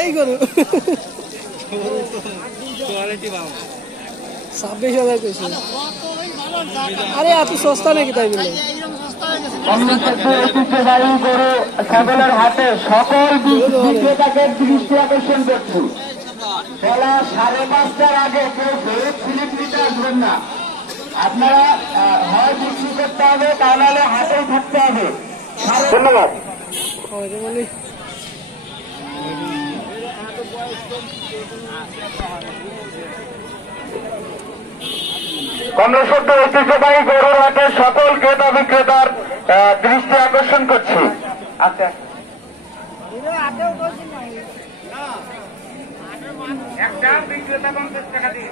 এই গরু 26,000 কইছে। আরে এত সস্তা নাকি তাই বলে? ঐতিহ্যবাহী গরু ছাগলের হাটে সকল বিক্রেতাকে দৃষ্টি আকর্ষণ করছি। বেলা 5:30টার আগে কেউ ফেরত স্লিপ নিতে আসবেন না। আপনারা হয় বিক্রি করতে হবে, তাহলে হাটেই থাকতে হবে। ধন্যবাদ। কমলেশ্বর ঐতিহ্যবাহী গরুর হাটে সকল ক্রেতা বিক্রেতার দৃষ্টি আকর্ষণ করছি। আচ্ছা, একটা বিক্রেতা 50 টাকা দিয়ে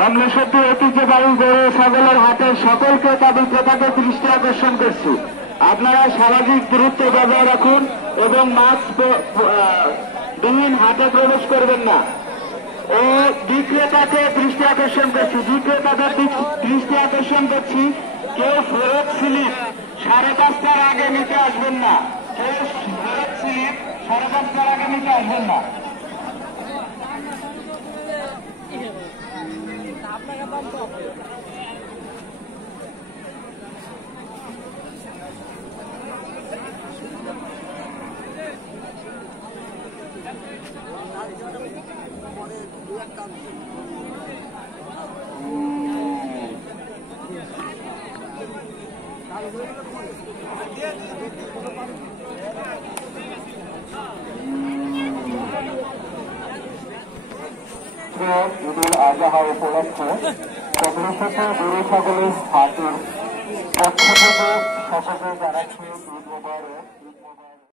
কমলেশ্বর ঐতিহ্যবাহী গরু ছাগলের হাটে সকল ক্রেতা বিক্রেতাকে দৃষ্টি আকর্ষণ করছি। আপনারা সামাজিক দূরত্ব বজায় রাখুন এবং মাস্ক বিহীন হাটে প্রবেশ করবেন না। ও বিক্রেতাকে দৃষ্টি আকর্ষণ করছি, বিক্রেতাদের দৃষ্টি আকর্ষণ করছি, কেউ ফেরত স্লিপ 5:30টার আগে নিতে আসবেন না। কেউ ফেরত স্লিপ 5:30টার আগে নিতে আসবেন না। ঈদুল আজহা উপলক্ষে কমলেশ্বর গরু ছাগলের হাটের পক্ষ থেকে সকলকে জানাচ্ছি ঈদ মোবারক।